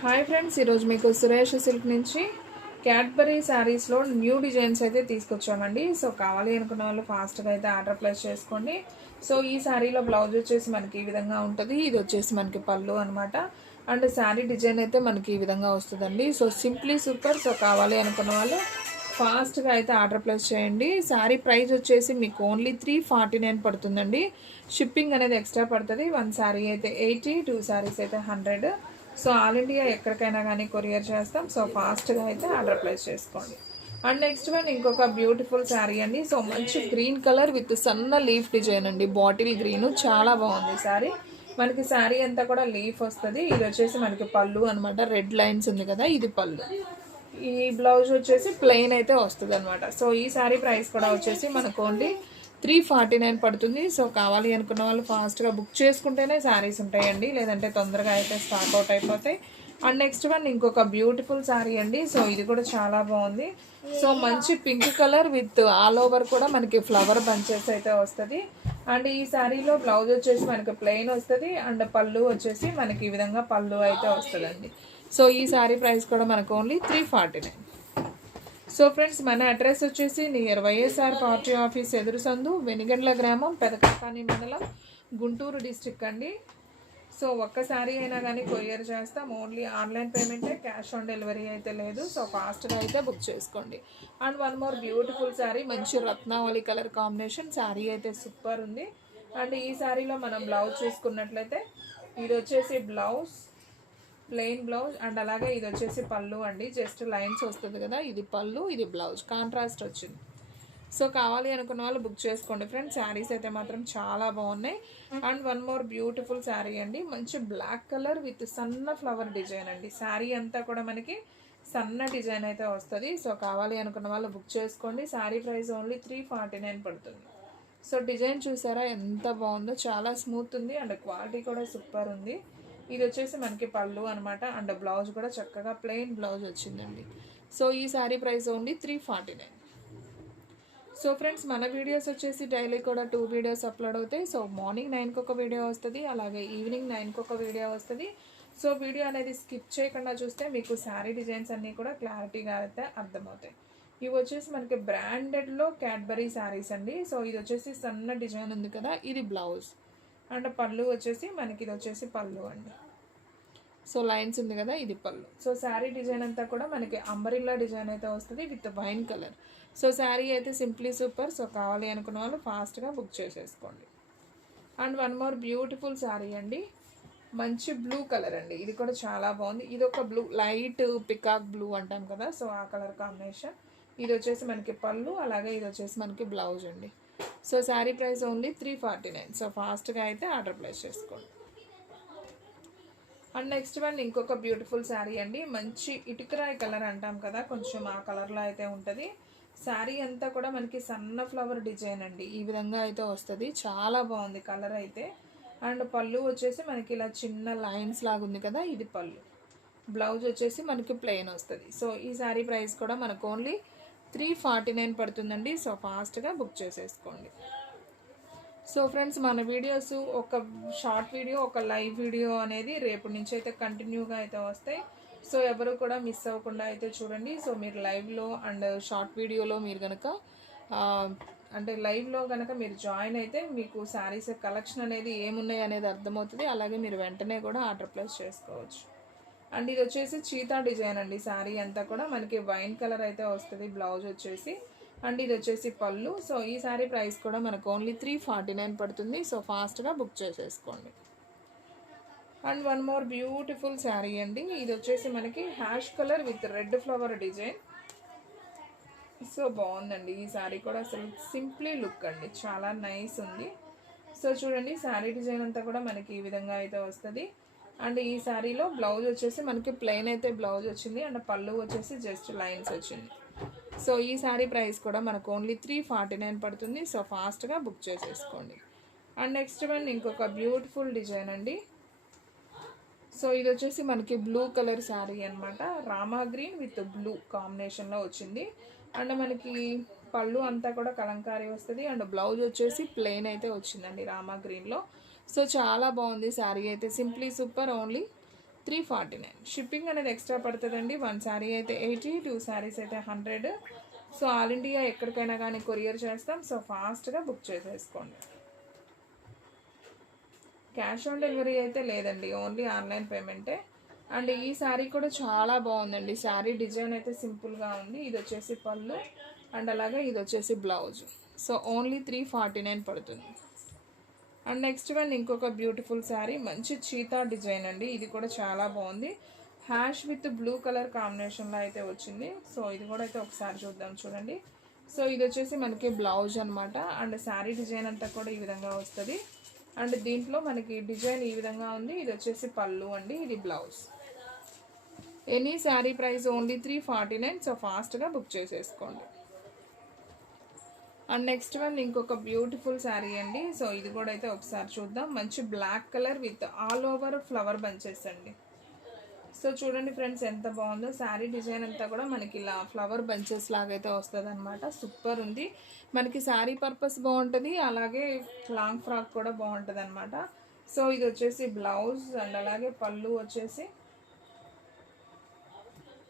Hi friends, ఈరోజు మీకు Suresh silk నుంచి క్యాడ్బరీ శారీస్లో న్యూ డిజైన్స్ అయితే తీసుకొచ్చామండి. సో కావాలి అనుకున్న వాళ్ళు ఫాస్ట్గా అయితే ఆర్డర్ ప్లేస్ చేసుకోండి. సో ఈ శారీలో బ్లౌజ్ వచ్చేసి మనకి ఈ విధంగా ఉంటుంది. ఇది వచ్చేసి మనకి పళ్ళు అనమాట. అండ్ శారీ డిజైన్ అయితే మనకి ఈ విధంగా వస్తుందండి. So simply super. సో కావాలి అనుకున్న వాళ్ళు ఫాస్ట్గా అయితే ఆర్డర్ ప్లేస్ చేయండి. శారీ ప్రైస్ వచ్చేసి మీకు ఓన్లీ 349 పడుతుందండి. షిప్పింగ్ అనేది ఎక్స్ట్రా పడుతుంది. 1 శారీ అయితే 80, 2 శారీస్ అయితే 100. సో ఆల్ ఇండియా ఎక్కడికైనా కానీ కొరియర్ చేస్తాం. సో ఫాస్ట్గా అయితే ఆర్డర్ ప్లేస్ చేసుకోండి. అండ్ నెక్స్ట్ వన్ ఇంకొక బ్యూటిఫుల్ శారీ అండి. సో మంచి గ్రీన్ కలర్ విత్ సన్న లీఫ్ డిజైన్ అండి. బాటిల్ గ్రీన్ చాలా బాగుంది శారీ. మనకి శారీ అంతా కూడా లీఫ్ వస్తుంది. ఇది వచ్చేసి మనకి పళ్ళు అనమాట. రెడ్ లైన్స్ ఉంది కదా, ఇది పళ్ళు. ఈ బ్లౌజ్ వచ్చేసి ప్లెయిన్ అయితే వస్తుంది అనమాట. సో ఈ శారీ ప్రైస్ కూడా వచ్చేసి మనకు ఓన్లీ 349 పడుతుంది. సో కావాలి అనుకున్న వాళ్ళు ఫాస్ట్గా బుక్ చేసుకుంటేనే శారీస్ ఉంటాయండి, లేదంటే తొందరగా అయితే స్టాక్ అవుట్ అయిపోతాయి. అండ్ నెక్స్ట్ వన్ ఇంకొక బ్యూటిఫుల్ శారీ అండి. సో ఇది కూడా చాలా బాగుంది. సో మంచి pink colour with all over కూడా మనకి ఫ్లవర్ బంచెస్ అయితే వస్తుంది. అండ్ ఈ శారీలో బ్లౌజ్ వచ్చేసి మనకి ప్లెయిన్ వస్తుంది. అండ్ పళ్ళు వచ్చేసి మనకి ఈ విధంగా పళ్ళు అయితే వస్తుందండి. సో ఈ శారీ ప్రైస్ కూడా మనకు ఓన్లీ 349. సో ఫ్రెండ్స్, మన అడ్రస్ వచ్చేసి నియర్ వైఎస్ఆర్ పార్టీ ఆఫీస్ ఎదురు సందు, వెనిగండ్ల గ్రామం, పెదకపాని మండలం, గుంటూరు డిస్ట్రిక్ట్ అండి. సో ఒక్కసారి అయినా కానీ కొరియర్ చేస్తాం. ఓన్లీ ఆన్లైన్ పేమెంటే, క్యాష్ ఆన్ డెలివరీ అయితే లేదు. సో ఫాస్ట్గా అయితే బుక్ చేసుకోండి. And one more beautiful sari, మంచి రత్నావళి కలర్ కాంబినేషన్ శారీ అయితే సూపర్ ఉంది. అండ్ ఈ శారీలో మనం బ్లౌజ్ చూసుకున్నట్లయితే ఇది వచ్చేసి బ్లౌజ్, ప్లెయిన్ బ్లౌజ్. అండ్ అలాగే ఇది వచ్చేసి పళ్ళు అండి. జస్ట్ లైన్స్ వస్తుంది కదా, ఇది పళ్ళు, ఇది బ్లౌజ్, కాంట్రాస్ట్ వచ్చింది. సో కావాలి అనుకున్న వాళ్ళు బుక్ చేసుకోండి ఫ్రెండ్స్. శారీస్ అయితే మాత్రం చాలా బాగున్నాయి. And one more beautiful sari అండి. మంచి బ్లాక్ కలర్ విత్ సన్న ఫ్లవర్ డిజైన్ అండి. శారీ అంతా కూడా మనకి సన్న డిజైన్ అయితే వస్తుంది. సో కావాలి అనుకున్న వాళ్ళు బుక్ చేసుకోండి. శారీ ప్రైస్ ఓన్లీ 349 పడుతుంది. సో డిజైన్ చూసారా ఎంత బాగుందో, చాలా స్మూత్ ఉంది. అండ్ క్వాలిటీ కూడా సూపర్ ఉంది. ఇది వచ్చేసి మనకి పళ్ళు అనమాట. అండ్ బ్లౌజ్ కూడా చక్కగా ప్లెయిన్ బ్లౌజ్ వచ్చిందండి. సో ఈ sari price only 349. So friends, మన వీడియోస్ వచ్చేసి డైలీ కూడా 2 వీడియోస్ అప్లోడ్ అవుతాయి. సో మార్నింగ్ 9కి ఒక వీడియో వస్తుంది, అలాగే ఈవినింగ్ 9కి ఒక వీడియో వస్తుంది. సో వీడియో అనేది స్కిప్ చేయకుండా చూస్తే మీకు శారీ డిజైన్స్ అన్నీ కూడా క్లారిటీగా అయితే అర్థమవుతాయి. ఇవి వచ్చేసి మనకి బ్రాండెడ్లో క్యాడ్బరీ శారీస్ అండి. సో ఇది వచ్చేసి సన్న డిజైన్ ఉంది కదా, ఇది బ్లౌజ్. అండ్ పళ్ళు వచ్చేసి మనకి ఇది వచ్చేసి పళ్ళు అండి. సో లైన్స్ ఉంది కదా, ఇది పళ్ళు. సో శారీ డిజైన్ అంతా కూడా మనకి అంబరిల్లా డిజైన్ అయితే వస్తుంది with wine colour. So sari అయితే సింప్లీ సూపర్. సో కావాలి అనుకున్న వాళ్ళు ఫాస్ట్గా బుక్ చేసేసుకోండి. And one more beautiful sari అండి. మంచి బ్లూ కలర్ అండి. ఇది కూడా చాలా బాగుంది. ఇది ఒక బ్లూ, లైట్ పికాక్ బ్లూ అంటాం కదా, సో ఆ కలర్ కాంబినేషన్. ఇది వచ్చేసి మనకి పళ్ళు, అలాగే ఇది వచ్చేసి మనకి బ్లౌజ్ అండి. So sari price only 349. So ఫాస్ట్గా అయితే ఆర్డర్ ప్లేస్ చేసుకోండి. అండ్ నెక్స్ట్ వన్ ఇంకొక బ్యూటిఫుల్ శారీ అండి. మంచి ఇటుకరాయి కలర్ అంటాం కదా, కొంచెం ఆ కలర్లో అయితే ఉంటుంది. శారీ అంతా కూడా మనకి సన్న ఫ్లవర్ డిజైన్ అండి. ఈ విధంగా అయితే వస్తుంది. చాలా బాగుంది కలర్ అయితే. అండ్ పళ్ళు వచ్చేసి మనకి ఇలా చిన్న లైన్స్ లాగా ఉంది కదా, ఇది పళ్ళు. బ్లౌజ్ వచ్చేసి మనకి ప్లెయిన్ వస్తుంది. సో ఈ శారీ ప్రైస్ కూడా మనకు ఓన్లీ 349 పడుతుందండి. సో ఫాస్ట్గా బుక్ చేసేసుకోండి. సో ఫ్రెండ్స్, మన వీడియోస్ ఒక షార్ట్ వీడియో, ఒక లైవ్ వీడియో అనేది రేపు నుంచి అయితే కంటిన్యూగా అయితే వస్తాయి. సో ఎవరు కూడా మిస్ అవ్వకుండా అయితే చూడండి. సో మీరు లైవ్లో అండ్ షార్ట్ వీడియోలో మీరు కనుక అంటే లైవ్లో కనుక మీరు జాయిన్ అయితే మీకు శారీస్ కలెక్షన్ అనేది ఏమున్నాయి అనేది అర్థమవుతుంది. అలాగే మీరు వెంటనే కూడా ఆర్డర్ ప్లేస్ చేసుకోవచ్చు. అండ్ ఇది వచ్చేసి చీతా డిజైన్ అండి. శారీ అంతా కూడా మనకి వైన్ కలర్ అయితే వస్తుంది. బ్లౌజ్ వచ్చేసి అండ్ ఇది వచ్చేసి పళ్ళు. సో ఈ శారీ ప్రైస్ కూడా మనకు ఓన్లీ 349 పడుతుంది. సో ఫాస్ట్గా బుక్ చేసేసుకోండి. And one more beautiful sari అండి. ఇది వచ్చేసి మనకి ash colour with red flower design. So బాగుందండి ఈ శారీ కూడా. అసలు సింప్లీ లుక్ అండి, చాలా నైస్ ఉంది. సో చూడండి, శారీ డిజైన్ అంతా కూడా మనకి ఈ విధంగా అయితే వస్తుంది. అండ్ ఈ శారీలో బ్లౌజ్ వచ్చేసి మనకి ప్లెయిన్ అయితే బ్లౌజ్ వచ్చింది. అండ్ పళ్ళు వచ్చేసి జస్ట్ లైన్స్ వచ్చింది. సో ఈ శారీ ప్రైస్ కూడా మనకు ఓన్లీ 349 పడుతుంది. సో ఫాస్ట్గా బుక్ చేసేసుకోండి. అండ్ నెక్స్ట్ వన్ ఇంకొక బ్యూటిఫుల్ డిజైన్ అండి. సో ఇది వచ్చేసి మనకి బ్లూ కలర్ శారీ అనమాట. రామా గ్రీన్ విత్ బ్లూ కాంబినేషన్లో వచ్చింది. అండ్ మనకి పళ్ళు అంతా కూడా కలంకారీ వస్తుంది. అండ్ బ్లౌజ్ వచ్చేసి ప్లెయిన్ అయితే వచ్చిందండి రామా గ్రీన్లో. సో చాలా బాగుంది శారీ అయితే. Simply super. ఓన్లీ 349. షిప్పింగ్ అనేది ఎక్స్ట్రా పడుతుందండి. 1 శారీ అయితే 80, 2 శారీస్ అయితే 100. సో ఆల్ ఇండియా ఎక్కడికైనా కానీ కొరియర్ చేస్తాం. సో ఫాస్ట్గా బుక్ చేసేసుకోండి. క్యాష్ ఆన్ డెలివరీ అయితే లేదండి, ఓన్లీ ఆన్లైన్ పేమెంటే. అండ్ ఈ శారీ కూడా చాలా బాగుందండి. శారీ డిజైన్ అయితే సింపుల్గా ఉంది. ఇది వచ్చేసి పళ్ళు అండ్ అలాగే ఇది వచ్చేసి బ్లౌజ్. సో ఓన్లీ 349 పడుతుంది. అండ్ నెక్స్ట్ వన్ ఇంకొక బ్యూటిఫుల్ శారీ, మంచి చీతా డిజైన్ అండి. ఇది కూడా చాలా బాగుంది. హ్యాష్ విత్ బ్లూ కలర్ కాంబినేషన్లో అయితే వచ్చింది. సో ఇది కూడా అయితే ఒకసారి చూద్దాం చూడండి. సో ఇది వచ్చేసి మనకి బ్లౌజ్ అనమాట. అండ్ శారీ డిజైన్ అంతా కూడా ఈ విధంగా వస్తుంది. అండ్ దీంట్లో మనకి డిజైన్ ఈ విధంగా ఉంది. ఇది వచ్చేసి పళ్ళు అండి, ఇది blouse. Any sari price only 349. So ఫాస్ట్గా బుక్ చేసేసుకోండి. అండ్ నెక్స్ట్ వన్ ఇంకొక బ్యూటిఫుల్ శారీ అండి. సో ఇది కూడా అయితే ఒకసారి చూద్దాం. మంచి black colour with all over flower bunches అండి. సో చూడండి ఫ్రెండ్స్ ఎంత బాగుందో. శారీ డిజైన్ అంతా కూడా మనకి ఇలా ఫ్లవర్ బంచెస్ లాగైతే వస్తుంది అనమాట. సూపర్ ఉంది. మనకి శారీ పర్పస్ బాగుంటుంది, అలాగే లాంగ్ ఫ్రాక్ కూడా బాగుంటుంది అనమాట. సో ఇది వచ్చేసి బ్లౌజ్ అండ్ అలాగే పళ్ళు వచ్చేసి.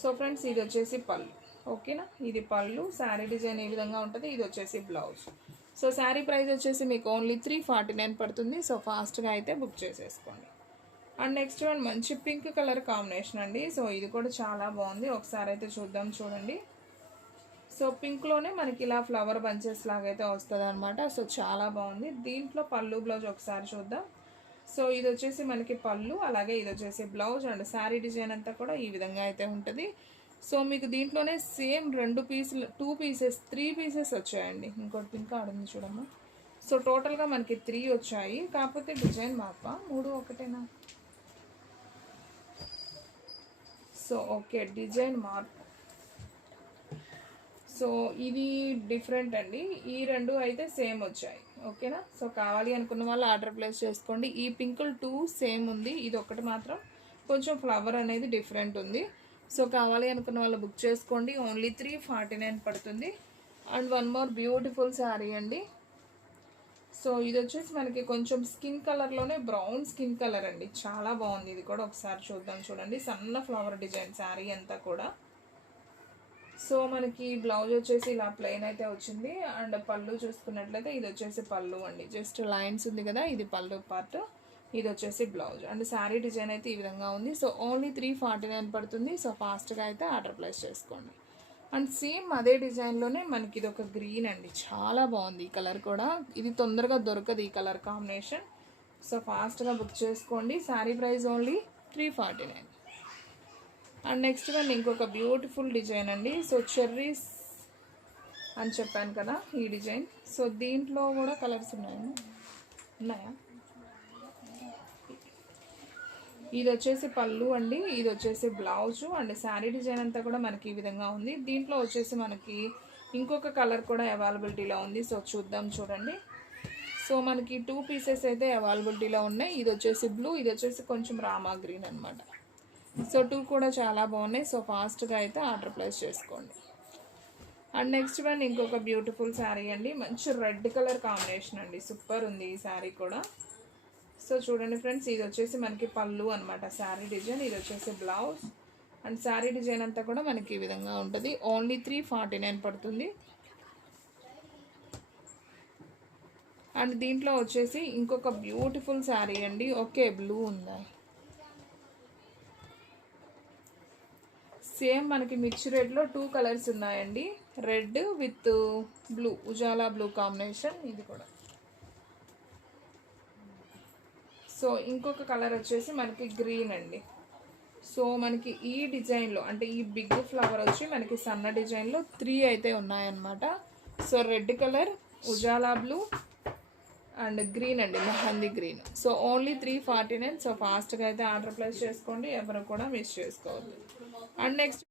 సో ఫ్రెండ్స్ ఇది వచ్చేసి పళ్ళు, ఓకేనా. ఇది పళ్ళు, శారీ డిజైన్ ఈ విధంగా ఉంటుంది. ఇది వచ్చేసి బ్లౌజ్. సో శారీ ప్రైస్ వచ్చేసి మీకు ఓన్లీ 349 పడుతుంది. సో ఫాస్ట్గా అయితే బుక్ చేసేసుకోండి. అండ్ నెక్స్ట్ వన్ మంచి పింక్ కలర్ కాంబినేషన్ అండి. సో ఇది కూడా చాలా బాగుంది. ఒకసారి అయితే చూద్దాం చూడండి. సో పింక్లోనే మనకి ఇలా ఫ్లవర్ బంచెస్ లాగైతే వస్తుంది అనమాట. సో చాలా బాగుంది. దీంట్లో పళ్ళు బ్లౌజ్ ఒకసారి చూద్దాం. సో ఇది వచ్చేసి మనకి పళ్ళు, అలాగే ఇది వచ్చేసి బ్లౌజ్. అండ్ శారీ డిజైన్ అంతా కూడా ఈ విధంగా అయితే ఉంటుంది. సో మీకు దీంట్లోనే సేమ్ 2 పీసులు 2 పీసెస్ 3 పీసెస్ వచ్చాయండి. ఇంకోటి పింక్ ఆడుంది చూడమ్మా. సో టోటల్గా మనకి 3 వచ్చాయి. కాకపోతే డిజైన్ మాప 3 ఒకటేనా. సో ఓకే, డిజైన్ మార్పు. సో ఇది డిఫరెంట్ అండి. ఈ 2 అయితే సేమ్ వచ్చాయి, ఓకేనా. సో కావాలి అనుకున్న వాళ్ళు ఆర్డర్ ప్లేస్ చేసుకోండి. ఈ పింకుల్ 2 సేమ్ ఉంది, ఇది ఒకటి మాత్రం కొంచెం ఫ్లవర్ అనేది డిఫరెంట్ ఉంది. సో కావాలి అనుకున్న వాళ్ళు బుక్ చేసుకోండి. ఓన్లీ 349 పడుతుంది. And one more beautiful sari అండి. సో ఇది వచ్చేసి మనకి కొంచెం స్కిన్ కలర్లోనే బ్రౌన్ స్కిన్ కలర్ అండి. చాలా బాగుంది. ఇది కూడా ఒకసారి చూద్దాం చూడండి. సన్న ఫ్లవర్ డిజైన్ శారీ అంతా కూడా. సో మనకి బ్లౌజ్ వచ్చేసి ఇలా ప్లెయిన్ అయితే వచ్చింది. అండ్ పళ్ళు చూసుకున్నట్లయితే ఇది వచ్చేసి పళ్ళు అండి. జస్ట్ లైన్స్ ఉంది కదా, ఇది పళ్ళు పార్ట్. ఇది వచ్చేసి బ్లౌజ్. అండ్ శారీ డిజైన్ అయితే ఈ విధంగా ఉంది. సో ఓన్లీ 349 పడుతుంది. సో ఫాస్ట్గా అయితే ఆర్డర్ ప్లేస్ చేసుకోండి. అండ్ సేమ్ అదే డిజైన్లోనే మనకి ఇది ఒక గ్రీన్ అండి. చాలా బాగుంది ఈ కలర్ కూడా. ఇది తొందరగా దొరకదు ఈ కలర్ కాంబినేషన్. సో ఫాస్ట్గా బుక్ చేసుకోండి. Sari price only 349. And next one ఇంకొక బ్యూటిఫుల్ డిజైన్ అండి. సో చెర్రీస్ అని చెప్పాను కదా ఈ డిజైన్. సో దీంట్లో కూడా కలర్స్ ఉన్నాయా. ఇది వచ్చేసి పళ్ళు అండి, ఇది వచ్చేసి బ్లౌజ్. అండ్ శారీ డిజైన్ అంతా కూడా మనకి ఈ విధంగా ఉంది. దీంట్లో వచ్చేసి మనకి ఇంకొక కలర్ కూడా అవైలబిలిటీలో ఉంది. సో చూద్దాం చూడండి. సో మనకి 2 పీసెస్ అయితే అవైలబిలిటీలో ఉన్నాయి. ఇది వచ్చేసి బ్లూ, ఇది వచ్చేసి కొంచెం రామా గ్రీన్ అనమాట. సో 2 కూడా చాలా బాగున్నాయి. సో ఫాస్ట్గా అయితే ఆర్డర్ ప్లేస్ చేసుకోండి. అండ్ నెక్స్ట్ వన్ ఇంకొక బ్యూటిఫుల్ శారీ అండి. మంచి రెడ్ కలర్ కాంబినేషన్ అండి. సూపర్ ఉంది ఈ శారీ కూడా. సో చూడండి ఫ్రెండ్స్, ఇది వచ్చేసి మనకి పళ్ళు అనమాట శారీ డిజైన్. ఇది వచ్చేసి బ్లౌజ్. అండ్ శారీ డిజైన్ అంతా కూడా మనకి ఈ విధంగా ఉంటుంది. ఓన్లీ 349 పడుతుంది. అండ్ దీంట్లో వచ్చేసి ఇంకొక బ్యూటిఫుల్ శారీ అండి. ఓకే, బ్లూ ఉందా. సేమ్ మనకి మిక్స్ రెడ్లో 2 కలర్స్ ఉన్నాయండి. Red with blue, Ujala blue combination. ఇది కూడా. సో ఇంకొక కలర్ వచ్చేసి మనకి గ్రీన్ అండి. సో మనకి ఈ డిజైన్లో అంటే ఈ బిగ్ ఫ్లవర్ వచ్చి మనకి సన్న డిజైన్లో 3 అయితే ఉన్నాయన్నమాట. So red colour, Ujala blue and green అండి, mehndi green. So only 349. So ఫాస్ట్గా అయితే ఆర్డర్ ప్లేస్ చేసుకోండి, ఎవరు కూడా మిస్ చేసుకోవద్దు. అండ్ నెక్స్ట్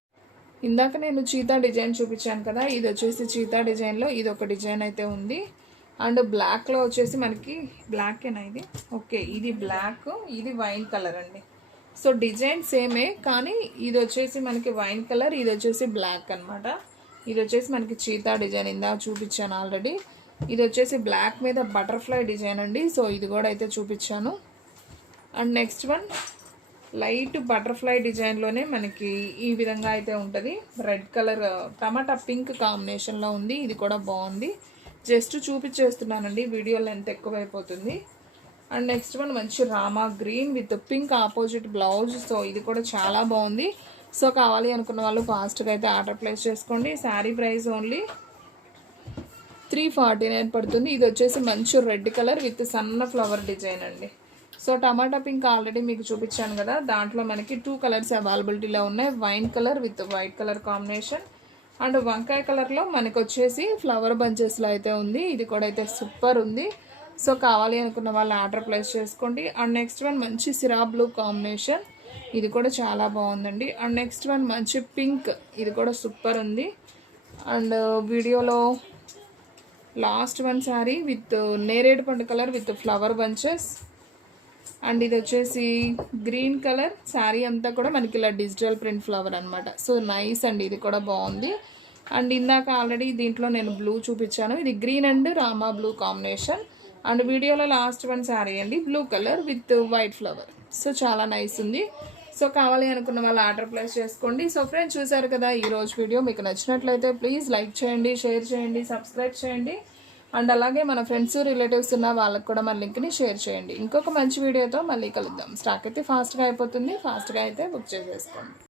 ఇందాక నేను చీతా డిజైన్ చూపించాను కదా, ఇది వచ్చేసి చీతా డిజైన్లో ఇది ఒక డిజైన్ అయితే ఉంది. అండ్ బ్లాక్లో వచ్చేసి మనకి బ్లాకేనా ఇది. ఓకే, ఇది బ్లాక్, ఇది వైన్ కలర్ అండి. సో డిజైన్ సేమే, కానీ ఇది వచ్చేసి మనకి వైన్ కలర్, ఇది వచ్చేసి బ్లాక్ అనమాట. ఇది వచ్చేసి మనకి చీతా డిజైన్ ఇందా చూపించాను ఆల్రెడీ. ఇది వచ్చేసి బ్లాక్ మీద బటర్ఫ్లై డిజైన్ అండి. సో ఇది కూడా అయితే చూపించాను. And next one light butterfly డిజైన్లోనే మనకి ఈ విధంగా అయితే ఉంటుంది. రెడ్ కలర్ టమాటా పింక్ కాంబినేషన్లో ఉంది. ఇది కూడా బాగుంది. జస్ట్ చూపించేస్తున్నానండి, వీడియో లెంత్ ఎక్కువైపోతుంది. అండ్ నెక్స్ట్ వన్ మంచి Rama green with pink opposite blouse. So ఇది కూడా చాలా బాగుంది. సో కావాలి అనుకున్న వాళ్ళు ఫాస్ట్గా అయితే ఆర్డర్ ప్లేస్ చేసుకోండి. శారీ ప్రైస్ ఓన్లీ 349 పడుతుంది. ఇది వచ్చేసి మంచి రెడ్ కలర్ విత్ సన్న ఫ్లవర్ డిజైన్ అండి. సో టమాటా పింక్ ఆల్రెడీ మీకు చూపించాను కదా, దాంట్లో మనకి 2 కలర్స్ అవైలబిలిటీలో ఉన్నాయి. Wine colour with white colour combination and వంకాయ కలర్లో మనకు వచ్చేసి ఫ్లవర్ బంచెస్లో అయితే ఉంది. ఇది కూడా అయితే సూపర్ ఉంది. సో కావాలి అనుకున్న వాళ్ళు ఆర్డర్ ప్లేస్ చేసుకోండి. అండ్ నెక్స్ట్ వన్ మంచి సిరా బ్లూ కాంబినేషన్, ఇది కూడా చాలా బాగుందండి. అండ్ నెక్స్ట్ వన్ మంచి పింక్, ఇది కూడా సూపర్ ఉంది. అండ్ వీడియోలో లాస్ట్ వన్ శారీ విత్ నేరేడు పండు colour with flower bunches. And ఇది వచ్చేసి గ్రీన్ కలర్ శారీ అంతా కూడా మనకి ఇలా డిజిటల్ ప్రింట్ ఫ్లవర్ అనమాట. సో నైస్ అండి, ఇది కూడా బాగుంది. అండ్ ఇందాక ఆల్రెడీ దీంట్లో నేను బ్లూ చూపించాను, ఇది green and Rama blue combination. And వీడియోలో లాస్ట్ వన్ శారీ అండి blue colour with white flower. So చాలా నైస్ ఉంది. సో కావాలి అనుకున్న వాళ్ళు ఆర్డర్ ప్లేస్ చేసుకోండి. సో ఫ్రెండ్స్ చూసారు కదా ఈరోజు వీడియో. మీకు నచ్చినట్లయితే ప్లీజ్ లైక్ చేయండి, షేర్ చేయండి, సబ్స్క్రైబ్ చేయండి. అండ్ అలాగే మన ఫ్రెండ్స్ రిలేటివ్స్ ఉన్న వాళ్ళకి కూడా మన లింక్ని షేర్ చేయండి. ఇంకొక మంచి వీడియోతో మళ్ళీ కలుద్దాం. స్టాక్ అయితే ఫాస్ట్గా అయిపోతుంది, ఫాస్ట్గా అయితే బుక్ చేసేసుకోండి.